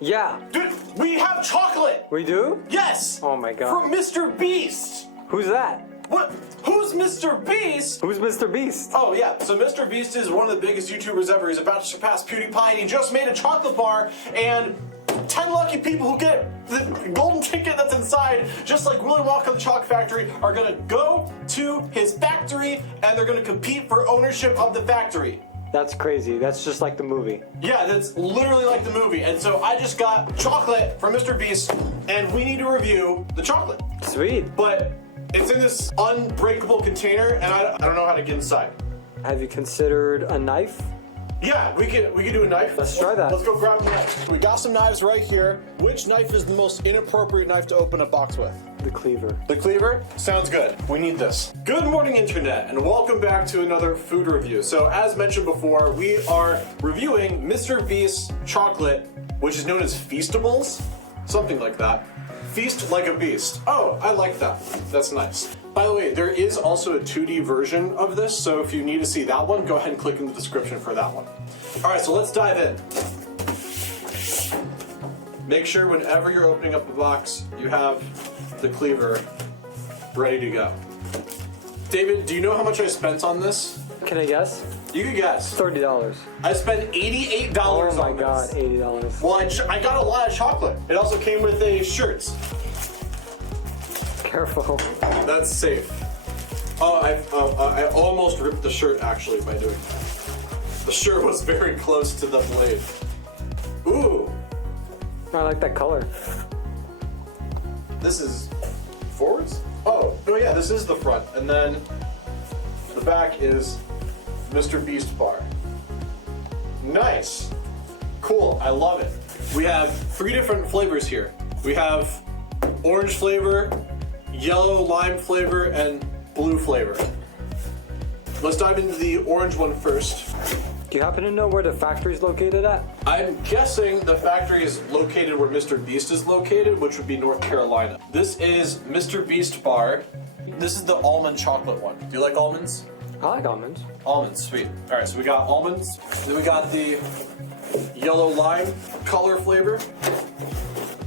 Yeah. Dude, we have chocolate! We do? Yes! Oh my god. From Mr. Beast! Who's that? What? Who's Mr. Beast? Who's Mr. Beast? Oh yeah, so Mr. Beast is one of the biggest YouTubers ever. He's about to surpass PewDiePie, and he just made a chocolate bar, and 10 lucky people who get the golden ticket that's inside, just like Willy Wonka and the Chocolate Factory, are gonna go to his factory, and they're gonna compete for ownership of the factory. That's crazy. That's just like the movie. Yeah, that's literally like the movie. And so I just got chocolate from Mr. Beast, and we need to review the chocolate. Sweet. But it's in this unbreakable container, and I don't know how to get inside. Have you considered a knife? Yeah, we can do a knife. Let's try that. Let's go grab a knife. We got some knives right here. Which knife is the most inappropriate knife to open a box with? The cleaver. The cleaver? Sounds good. We need this. Good morning, Internet, and welcome back to another food review. So as mentioned before, we are reviewing Mr. Beast's chocolate, which is known as Feastables, something like that. Feast like a beast. Oh, I like that. That's nice. By the way, there is also a 2D version of this, so if you need to see that one, go ahead and click in the description for that one. All right, so let's dive in. Make sure whenever you're opening up the box, you have the cleaver ready to go. David, do you know how much I spent on this? Can I guess? You can guess. $30. I spent $88 Oh on my this. god, $80. Well, I got a lot of chocolate. It also came with a shirt. Careful. That's safe. Oh, I almost ripped the shirt actually by doing that. The shirt was very close to the blade. Ooh, I like that color. this is forwards? Oh yeah, this is the front. And then the back is Mr. Beast bar. Nice. Cool, I love it. We have 3 different flavors here. We have orange flavor, yellow lime flavor, and blue flavor. Let's dive into the orange one first. Do you happen to know where the factory is located at? I'm guessing the factory is located where Mr. Beast is located, which would be North Carolina. This is Mr. Beast bar. This is the almond chocolate one. Do you like almonds? I like almonds. Almonds, sweet. All right, so we got almonds. Then we got the yellow lime color flavor.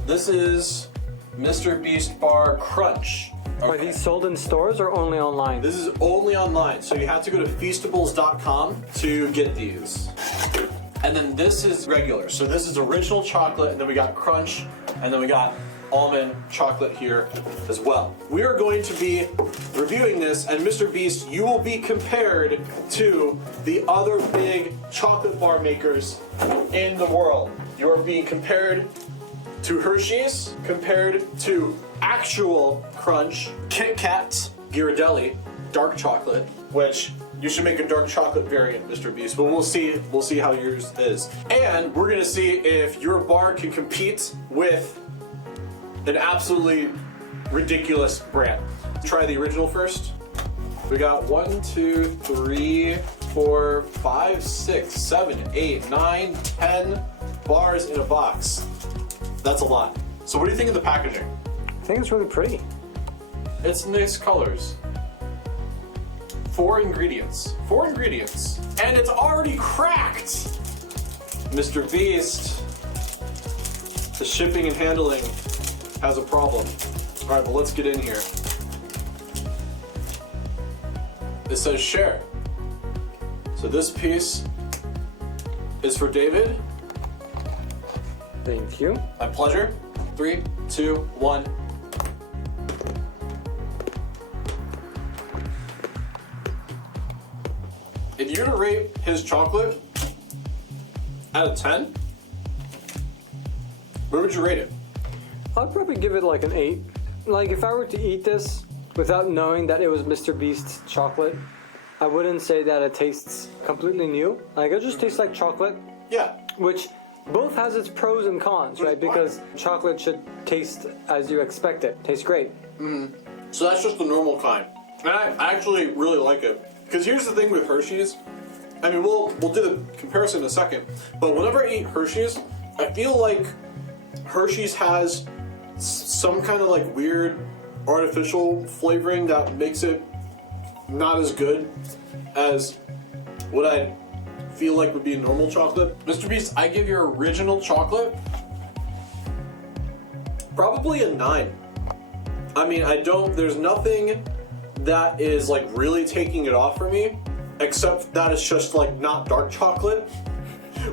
This is Mr. Beast bar crunch. Are these sold in stores or only online? This is only online, so you have to go to Feastables.com to get these. And then this is regular. So this is original chocolate, and then we got crunch, and then we got almond chocolate here as well. We are going to be reviewing this, and Mr. Beast, you will be compared to the other big chocolate bar makers in the world. You are being compared to Hershey's, compared to actual Crunch, KitKat, Ghirardelli, dark chocolate, which you should make a dark chocolate variant, Mr. Beast, but we'll see how yours is. And we're gonna see if your bar can compete with an absolutely ridiculous brand. Try the original first. We got 1, 2, 3, 4, 5, 6, 7, 8, 9, 10 bars in a box. That's a lot. So what do you think of the packaging? I think it's really pretty. It's nice colors. 4 ingredients. 4 ingredients. And it's already cracked! Mr. Beast, the shipping and handling has a problem. All right, but let's get in here. It says share. So this piece is for David. Thank you. My pleasure. 3, 2, 1. If you were to rate his chocolate out of 10, where would you rate it? I'd probably give it like an 8. Like if I were to eat this without knowing that it was Mr. Beast's chocolate, I wouldn't say that it tastes completely new. Like it just tastes like chocolate. Yeah. Which both has its pros and cons, right? Because chocolate should taste as you expect it. Tastes great. So that's just the normal kind. And I actually really like it. Because here's the thing with Hershey's. I mean, we'll do the comparison in a second. But whenever I eat Hershey's, I feel like Hershey's has some kind of like weird artificial flavoring that makes it not as good as what I feel like would be a normal chocolate. Mr. Beast, I give your original chocolate Probably a 9. I mean, there's nothing that is like really taking it off for me, except that it's just like not dark chocolate,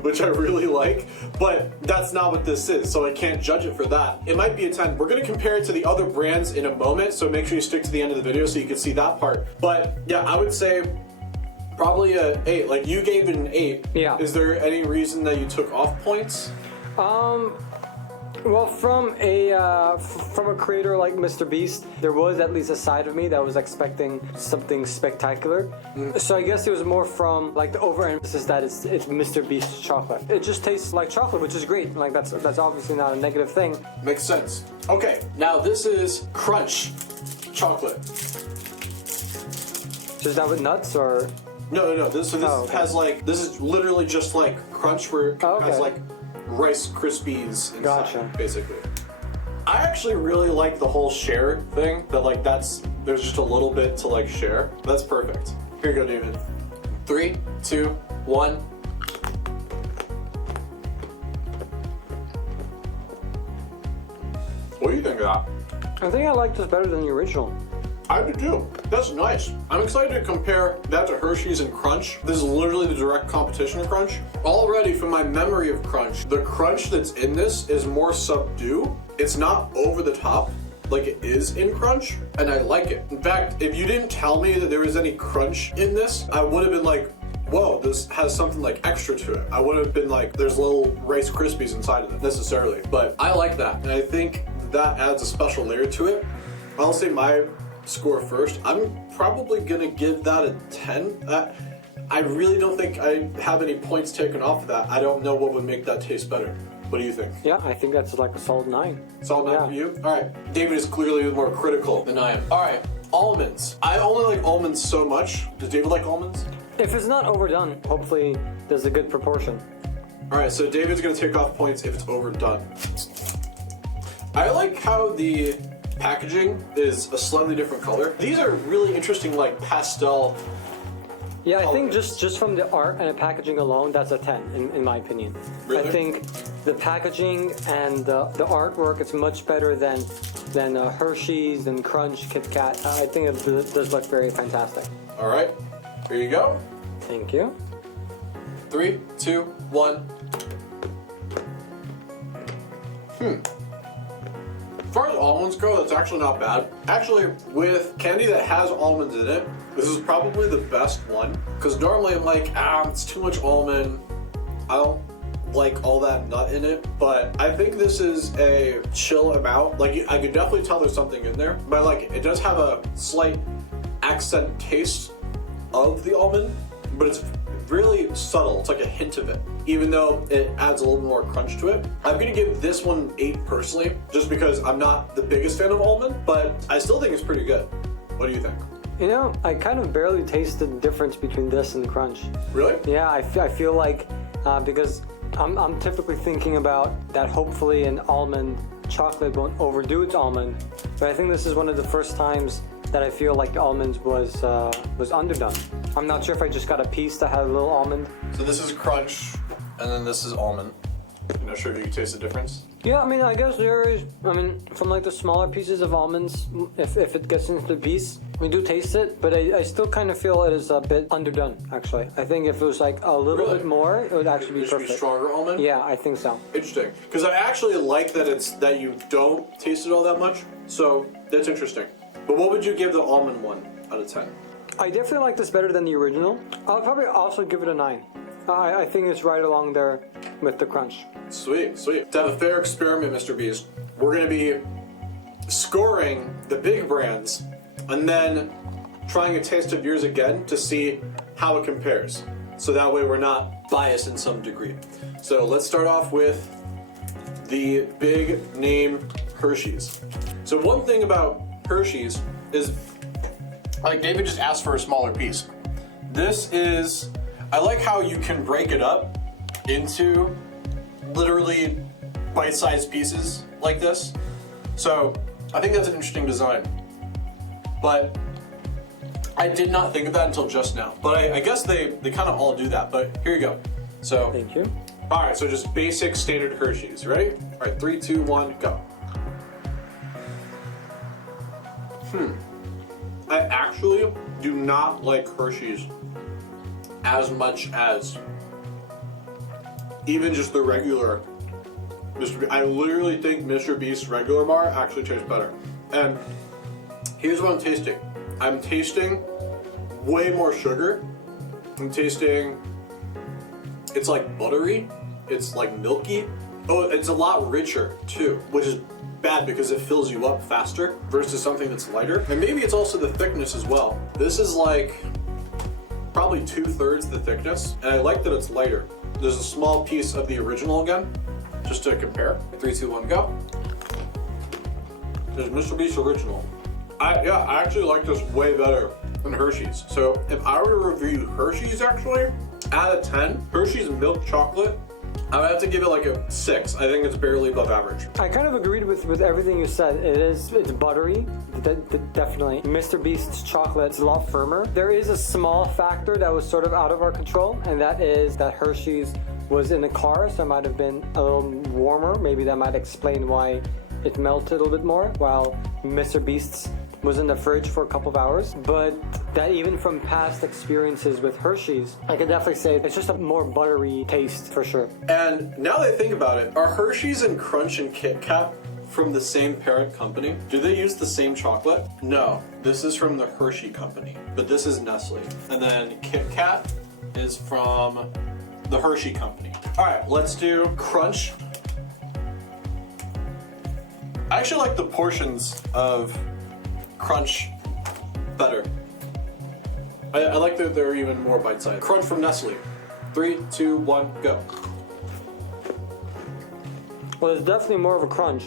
which I really like, but that's not what this is, so I can't judge it for that. It might be a 10. We're gonna compare it to the other brands in a moment, so make sure you stick to the end of the video so you can see that part. But yeah, I would say probably a 8. Like, you gave it an 8. Yeah. Is there any reason that you took off points? Well, from a creator like Mr. Beast, there was at least a side of me that was expecting something spectacular. So I guess it was more from like the overemphasis that it's Mr. Beast chocolate. It just tastes like chocolate, which is great. Like that's obviously not a negative thing. Makes sense. Okay, now this is Crunch chocolate. So is that with nuts or? No. This okay. has like, this is literally just like Crunch, where it has like Rice Krispies inside, Gotcha. basically. I actually really like the whole share thing, that like there's just a little bit to like share. That's perfect. Here you go, David. 3, 2, 1. What do you think of that? I think I like this better than the original. I do too. That's nice. I'm excited to compare that to Hershey's and Crunch. This is literally the direct competition of Crunch. Already, from my memory of Crunch, the crunch that's in this is more subdued. It's not over the top like it is in Crunch, and I like it. In fact, if you didn't tell me that there was any crunch in this, I would have been like, whoa, this has something like extra to it. I would have been like, there's little Rice Krispies inside of it, necessarily. But I like that, and I think that adds a special layer to it. I'll say my score first. I'm probably gonna give that a 10. I really don't think I have any points taken off of that. I don't know what would make that taste better. What do you think? Yeah, I think that's like a solid 9. Solid 9 for you? All right. David is clearly more critical than I am. All right. Almonds. I only like almonds so much. Does David like almonds? If it's not overdone, hopefully there's a good proportion. All right, so David's gonna take off points if it's overdone. I like how the packaging is a slightly different color. These are really interesting, like pastel. Yeah, I think colors. just from the art and the packaging alone, that's a 10 in my opinion. Really? I think the packaging and the artwork is much better than Hershey's and Crunch, KitKat. I think it does look very fantastic. All right, here you go. Thank you. 3, 2, 1. As far as almonds go, that's actually not bad. Actually, with candy that has almonds in it, this is probably the best one. Because normally I'm like, it's too much almond. I don't like all that nut in it. But I think this is a chill amount. Like, I could definitely tell there's something in there. But I like it. It does have a slight accent taste of the almond, but it's really subtle. It's like a hint of it, even though it adds a little more crunch to it. I'm gonna give this one 8 personally, just because I'm not the biggest fan of almond, but I still think it's pretty good. What do you think? You know, I kind of barely taste the difference between this and Crunch. Really? Yeah, I feel like because I'm typically thinking about that hopefully an almond chocolate won't overdo its almond, but I think this is one of the first times that I feel like the almonds was underdone. I'm not sure if I just got a piece that had a little almond. So this is crunch, and then this is almond. You're not sure if you can taste the difference? Yeah, I mean, I guess there is, from like the smaller pieces of almonds, if it gets into the piece, we do taste it, but I still kind of feel it is a bit underdone, actually. I think if it was like a little bit more, it would actually be There should perfect. be stronger almond? Yeah, I think so. Interesting. Because I actually like that you don't taste it all that much, so that's interesting. But what would you give the almond one out of 10? I definitely like this better than the original. I'll probably also give it a 9. I think it's right along there with the Crunch. Sweet, sweet. To have a fair experiment, Mr. Beast, we're going to be scoring the big brands and then trying a taste of yours again to see how it compares. So that way we're not biased in some degree. So let's start off with the big name Hershey's. So one thing about Hershey's is, like David just asked for a smaller piece. This is, I like how you can break it up into literally bite-sized pieces like this. So I think that's an interesting design. But I did not think of that until just now. But I guess they kind of all do that, but here you go. So, Thank you. all right, so just basic standard Hershey's. Ready? All right, 3, 2, 1, go. I actually do not like Hershey's as much as even just the regular Mr. Beast. I literally think Mr. Beast's regular bar actually tastes better. And here's what I'm tasting. I'm tasting way more sugar. I'm tasting, it's like buttery. It's like milky. Oh, it's a lot richer too, which is bad because it fills you up faster versus something that's lighter. And maybe it's also the thickness as well. This is like probably 2/3 the thickness, and I like that it's lighter. There's a small piece of the original again, just to compare. 3, 2, 1, go. There's Mr. Beast original. I actually like this way better than Hershey's. So if I were to review Hershey's actually, out of 10, Hershey's milk chocolate, I would have to give it like a 6. I think it's barely above average. I kind of agreed with everything you said. It's buttery, definitely. Mr. Beast's chocolate is a lot firmer. There is a small factor that was sort of out of our control, and that is that Hershey's was in the car, so it might have been a little warmer. Maybe that might explain why it melted a little bit more, while Mr. Beast's was in the fridge for a couple of hours. But that even from past experiences with Hershey's, I can definitely say it's just a more buttery taste for sure. And now that I think about it, are Hershey's and Crunch and KitKat from the same parent company? Do they use the same chocolate? No, this is from the Hershey company, but this is Nestle. And then KitKat is from the Hershey company. All right, let's do Crunch. I actually like the portions of Crunch better. I like that they're even more bite-sized. Crunch from Nestle. 3, 2, 1, go. Well, there's definitely more of a crunch.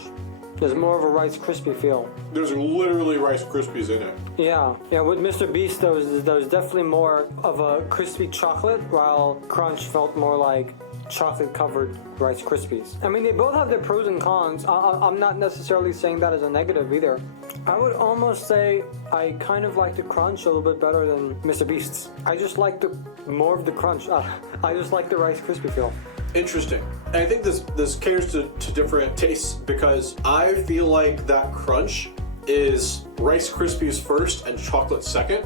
There's more of a Rice Krispie feel. There's literally Rice Krispies in it. Yeah. With Mr. Beast, there was definitely more of a crispy chocolate, while Crunch felt more like chocolate-covered Rice Krispies. I mean, they both have their pros and cons. I'm not necessarily saying that as a negative either. I would almost say I kind of like the Crunch a little bit better than Mr. Beast's. I just like more of the Crunch. I just like the Rice Krispie feel. Interesting. And I think this caters to different tastes, because I feel like that Crunch is Rice Krispies first and chocolate second.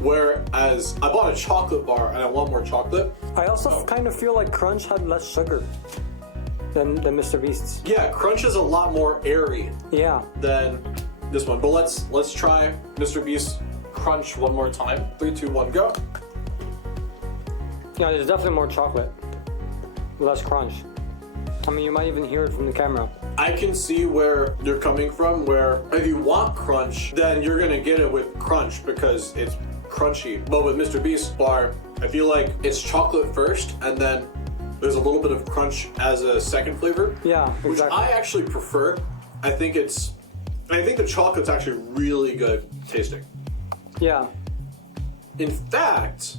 Whereas I bought a chocolate bar and I want more chocolate. I also kind of feel like Crunch had less sugar than Mr. Beast's. Yeah, Crunch is a lot more airy. Yeah. Than this one. But let's try Mr. Beast Crunch one more time. 3, 2, 1, go. Yeah, there's definitely more chocolate. Less crunch. I mean, you might even hear it from the camera. I can see where you're coming from, where if you want crunch, then you're gonna get it with Crunch because it's crunchy. But with Mr. Beast bar, I feel like it's chocolate first, and then there's a little bit of crunch as a second flavor. Yeah, exactly. Which I actually prefer. I think the chocolate's actually really good tasting. Yeah. In fact,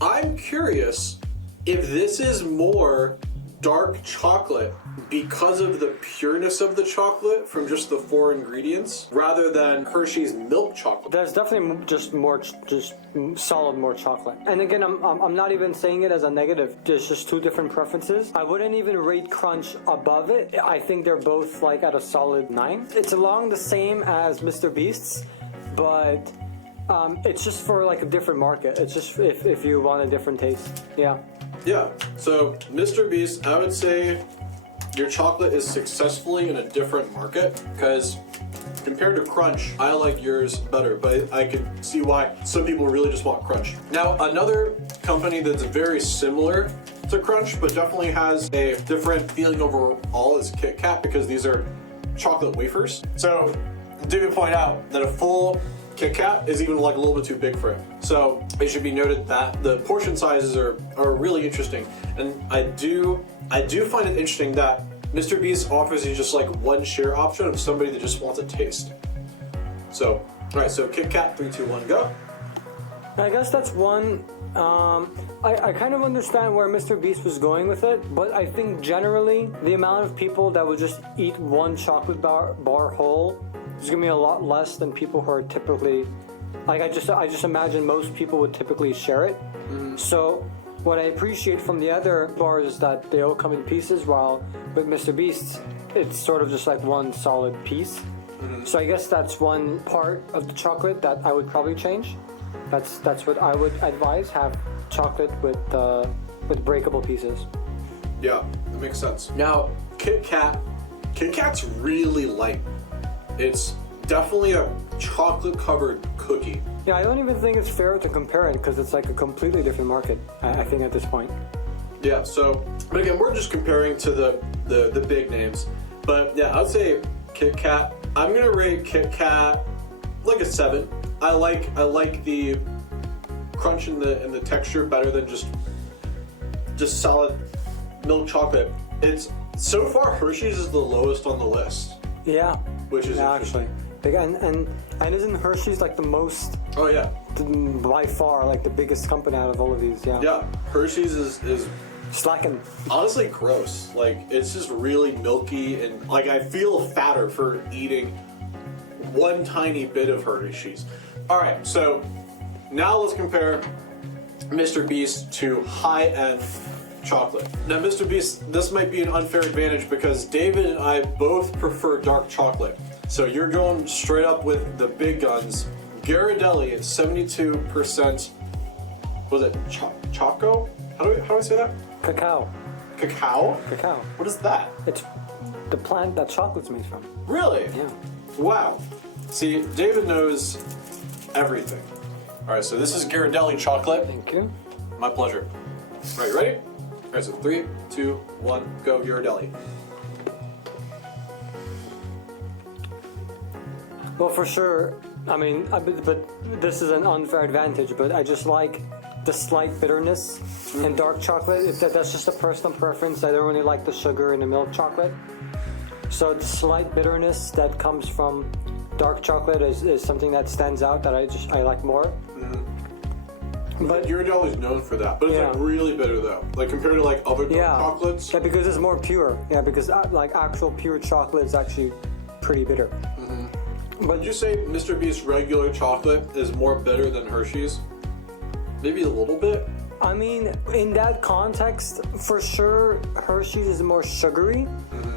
I'm curious if this is more dark chocolate because of the pureness of the chocolate from just the 4 ingredients, rather than Hershey's milk chocolate. There's definitely just solid more chocolate. And again, I'm not even saying it as a negative. There's just two different preferences. I wouldn't even rate Crunch above it. I think they're both like at a solid 9. It's along the same as Mr. Beast's, but it's just for like a different market. It's just if you want a different taste. Yeah. Yeah, so Mr. Beast, I would say your chocolate is successfully in a different market, because compared to Crunch, I like yours better, but I can see why some people really just want Crunch. Now, another company that's very similar to Crunch, but definitely has a different feeling overall, is KitKat, because these are chocolate wafers. So, David pointed out that a full KitKat is even like a little bit too big for him. So it should be noted that the portion sizes are really interesting. And I do find it interesting that Mr. Beast offers you just like one share option of somebody that just wants a taste. So, all right, so KitKat, 3, 2, 1, go. I guess that's one. I kind of understand where Mr. Beast was going with it, but I think generally the amount of people that would just eat one chocolate bar whole is gonna be a lot less than people who are typically, like I just imagine most people would typically share it. So what I appreciate from the other bars is that they all come in pieces, while with Mr. Beast's, it's sort of just like one solid piece. So I guess that's one part of the chocolate that I would probably change. That's what I would advise. Have chocolate with breakable pieces. Yeah, that makes sense. Now, KitKat's really light. It's definitely a chocolate-covered cookie. Yeah, I don't even think it's fair to compare it because it's like a completely different market. I think at this point. Yeah. So, but again, we're just comparing to the big names. But yeah, I'd say KitKat. I'm gonna rate KitKat like a 7. I like the crunch and the texture better than just solid milk chocolate. It's so far Hershey's is the lowest on the list. Yeah. Which is actually big, and isn't Hershey's like the most? Oh yeah. By far, like the biggest company out of all of these. Yeah. Yeah. Hershey's is slacking. Honestly gross. Like it's just really milky and like I feel fatter for eating one tiny bit of Hershey's. All right, so now let's compare Mr. Beast to high-end chocolate. Now, Mr. Beast, this might be an unfair advantage because David and I both prefer dark chocolate. So you're going straight up with the big guns. Ghirardelli at 72%. Was it choco? How do I say that? Cacao. Cacao? Cacao. What is that? It's the plant that chocolate's made from. Really? Yeah. Wow. See, David knows everything. All right, so this is Ghirardelli chocolate. Thank you. My pleasure. All right, ready? All right, so 3, 2, 1, go Ghirardelli. Well, for sure. I mean, but this is an unfair advantage. But I just like the slight bitterness in dark chocolate. That's just a personal preference. I don't really like the sugar in the milk chocolate. So the slight bitterness that comes from dark chocolate is something that stands out that I like more. Mm-hmm. But Ghirardelli is known for that, but it's like really bitter though, like compared to like other dark chocolates. Yeah, because it's more pure. Yeah, because like actual pure chocolate is actually pretty bitter. Mm-hmm. But would you say Mr. Beast's regular chocolate is more bitter than Hershey's? Maybe a little bit. I mean, in that context, for sure, Hershey's is more sugary. Mm-hmm.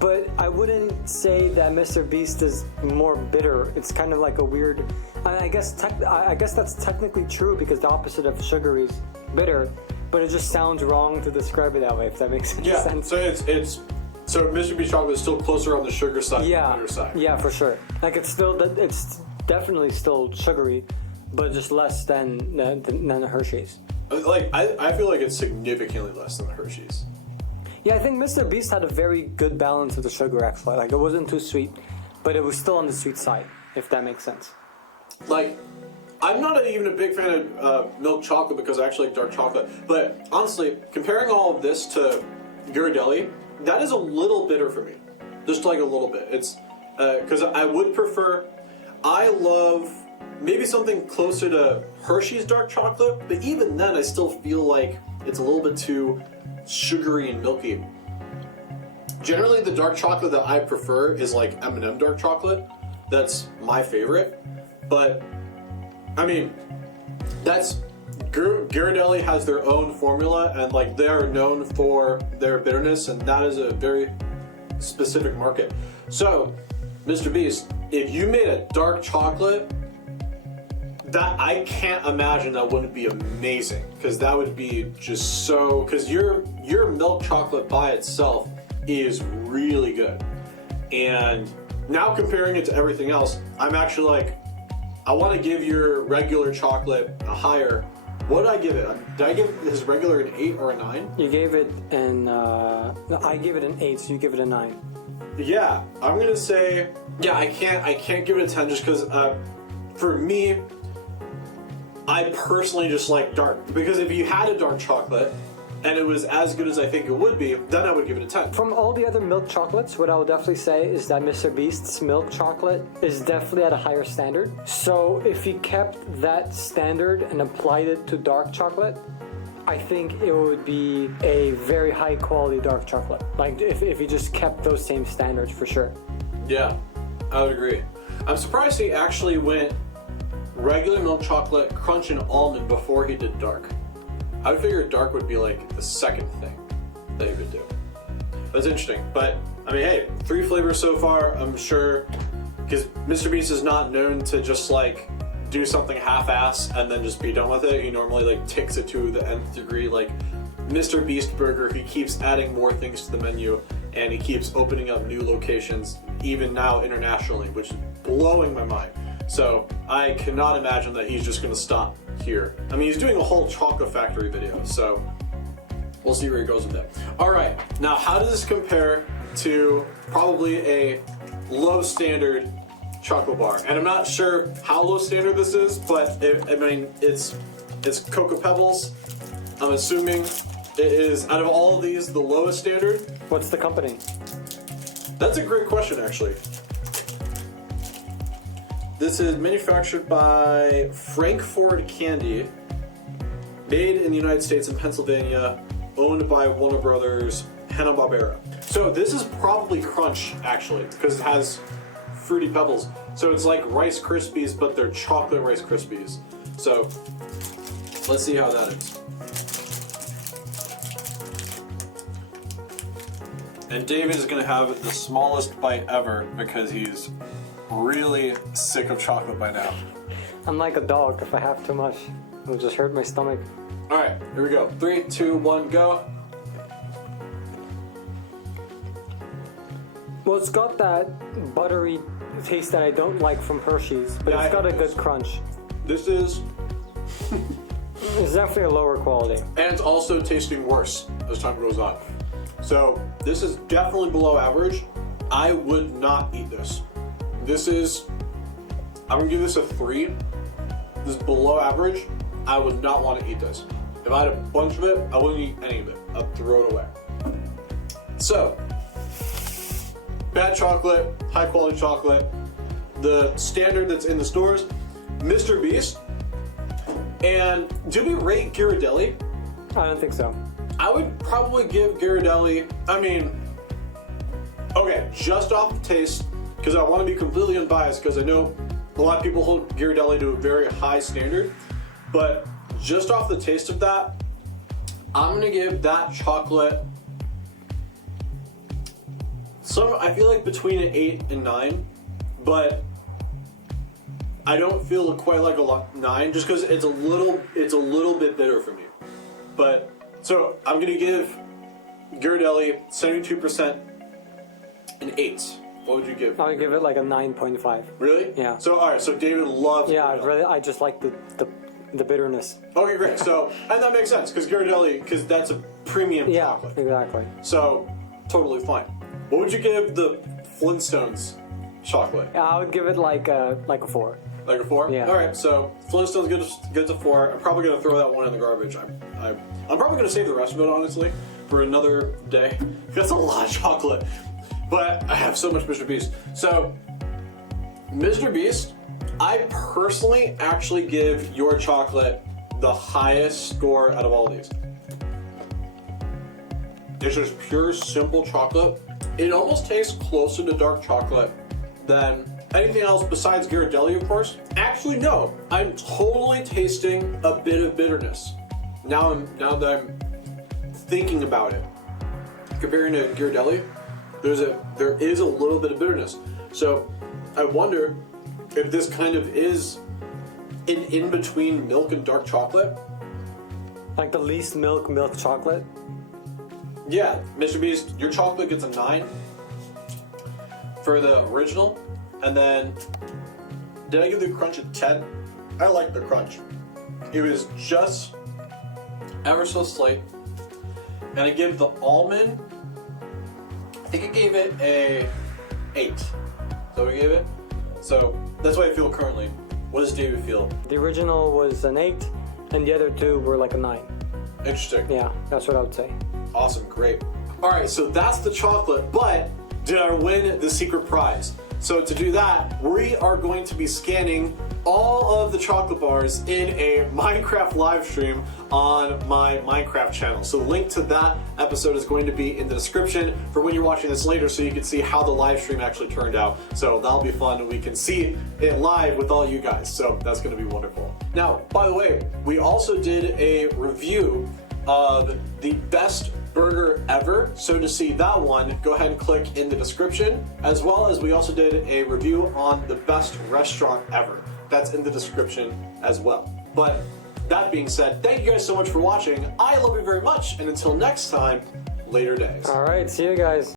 But I wouldn't say that Mr. Beast is more bitter. It's kind of like a weird. I guess that's technically true because the opposite of sugary is bitter. But it just sounds wrong to describe it that way. If that makes any sense. So so Mr. Beast chocolate is still closer on the sugar side than the bitter side. Yeah, for sure. Like it's definitely still sugary, but just less than the Hershey's. Like I feel like it's significantly less than the Hershey's. Yeah, I think Mr. Beast had a very good balance of the sugar actually. Like it wasn't too sweet, but it was still on the sweet side, if that makes sense. Like, I'm not even a big fan of milk chocolate because I actually like dark chocolate. But honestly, comparing all of this to Ghirardelli, that is a little bitter for me. Just like a little bit. It's because I would prefer. I love maybe something closer to Hershey's dark chocolate, but even then, I still feel like it's a little bit too sugary and milky. Generally, the dark chocolate that I prefer is like M&M dark chocolate. That's my favorite. But I mean, that's Ghirardelli has their own formula, and like they are known for their bitterness, and that is a very specific market. So, Mr. Beast, if you made a dark chocolate, that I can't imagine that wouldn't be amazing, because that would be just so. Because your milk chocolate by itself is really good, and now comparing it to everything else, I'm actually like, I want to give your regular chocolate a higher. What did I give it? Did I give his regular an 8 or a 9? You gave it an. No, I gave it an 8, so you give it a 9. Yeah, I'm gonna say. Yeah, I can't give it a 10 just because for me, I personally just like dark. Because if you had a dark chocolate and it was as good as I think it would be, then I would give it a 10. From all the other milk chocolates, what I would definitely say is that Mr. Beast's milk chocolate is definitely at a higher standard. So if he kept that standard and applied it to dark chocolate, I think it would be a very high quality dark chocolate. Like if he just kept those same standards for sure. Yeah, I would agree. I'm surprised he actually went regular milk chocolate, crunch, and almond before he did dark. I would figure dark would be like the second thing that you would do. That's interesting. But, I mean, hey, 3 flavors so far. I'm sure because Mr. Beast is not known to just like do something half-ass and then just be done with it. He normally like takes it to the nth degree. Like Mr. Beast Burger, he keeps adding more things to the menu and he keeps opening up new locations, even now internationally, which is blowing my mind. So I cannot imagine that he's just gonna stop here. I mean, he's doing a whole chocolate factory video, so we'll see where he goes with that. All right, now how does this compare to probably a low standard chocolate bar? And I'm not sure how low standard this is, but I mean, it's Cocoa Pebbles. I'm assuming it is, out of all of these, the lowest standard. What's the company? That's a great question, actually. This is manufactured by Frankfurt Candy, made in the United States in Pennsylvania, owned by Warner Brothers, Hanna-Barbera. So this is probably Crunch, actually, because it has Fruity Pebbles. So it's like Rice Krispies, but they're chocolate Rice Krispies. So let's see how that is. And David is gonna have the smallest bite ever because he's really sick of chocolate by now. I'm like a dog. If I have too much, it'll just hurt my stomach. All right, here we go. 3, 2, 1, go. Well, it's got that buttery taste that I don't like from Hershey's, but Yeah, it's got I a hate good this. crunch. This is, It's definitely a lower quality. and it's also tasting worse as time goes on. So this is definitely below average. I would not eat this. This is, I'm gonna give this a 3. This is below average. I would not want to eat this. If I had a bunch of it, I wouldn't eat any of it. I'd throw it away. So, bad chocolate, high quality chocolate, the standard that's in the stores, Mr. Beast. And do we rate Ghirardelli? I don't think so. I would probably give Ghirardelli, I mean, okay, just off the taste, because I want to be completely unbiased, because I know a lot of people hold Ghirardelli to a very high standard, but just off the taste of that, I'm going to give that chocolate I feel like between an 8 and 9, but I don't feel quite like a 9 just because it's a little bit bitter for me. But so I'm gonna give Ghirardelli 72% an 8. What would you give? I would give it like a 9.5. Really? Yeah. So all right. So David loves. Yeah, Ghirardelli. I just like the bitterness. Okay, great. So and that makes sense because Ghirardelli, because that's a premium Yeah, chocolate. exactly. So totally fine. What would you give the Flintstones chocolate? I would give it like a 4. Like a 4? Yeah. All right. So Flintstones gets a 4. I'm probably gonna throw that one in the garbage. I'm probably gonna save the rest of it honestly for another day. That's a lot of chocolate, but I have so much Mr. Beast. So Mr. Beast, I personally actually give your chocolate the highest score out of all these. It's just pure, simple chocolate. It almost tastes closer to dark chocolate than anything else besides Ghirardelli, of course. Actually, no. I'm totally tasting a bit of bitterness. Now that I'm thinking about it. Comparing to Ghirardelli, there is a little bit of bitterness. So I wonder if this kind of is an in-between milk and dark chocolate. Like the least milk chocolate. Yeah, Mr. Beast, your chocolate gets a 9 for the original. And then, did I give the crunch a 10? I like the crunch. It was just ever so slight. And I give the almond, I think I gave it a 8. So we gave it. So that's what I feel currently. What does David feel? The original was an 8, and the other two were like a 9. Interesting. Yeah, that's what I would say. Awesome, great. All right, so that's the chocolate, but did I win the secret prize? So to do that, we are going to be scanning all of the chocolate bars in a Minecraft live stream on my Minecraft channel. So the link to that episode is going to be in the description for when you're watching this later so you can see how the live stream actually turned out. So that'll be fun and we can see it live with all you guys. So that's gonna be wonderful. Now, by the way, we also did a review of the best burger ever. So to see that one, go ahead and click in the description, as well as we also did a review on the best restaurant ever. That's in the description as well. But that being said, thank you guys so much for watching. I love you very much, and until next time, later days. All right, see you guys.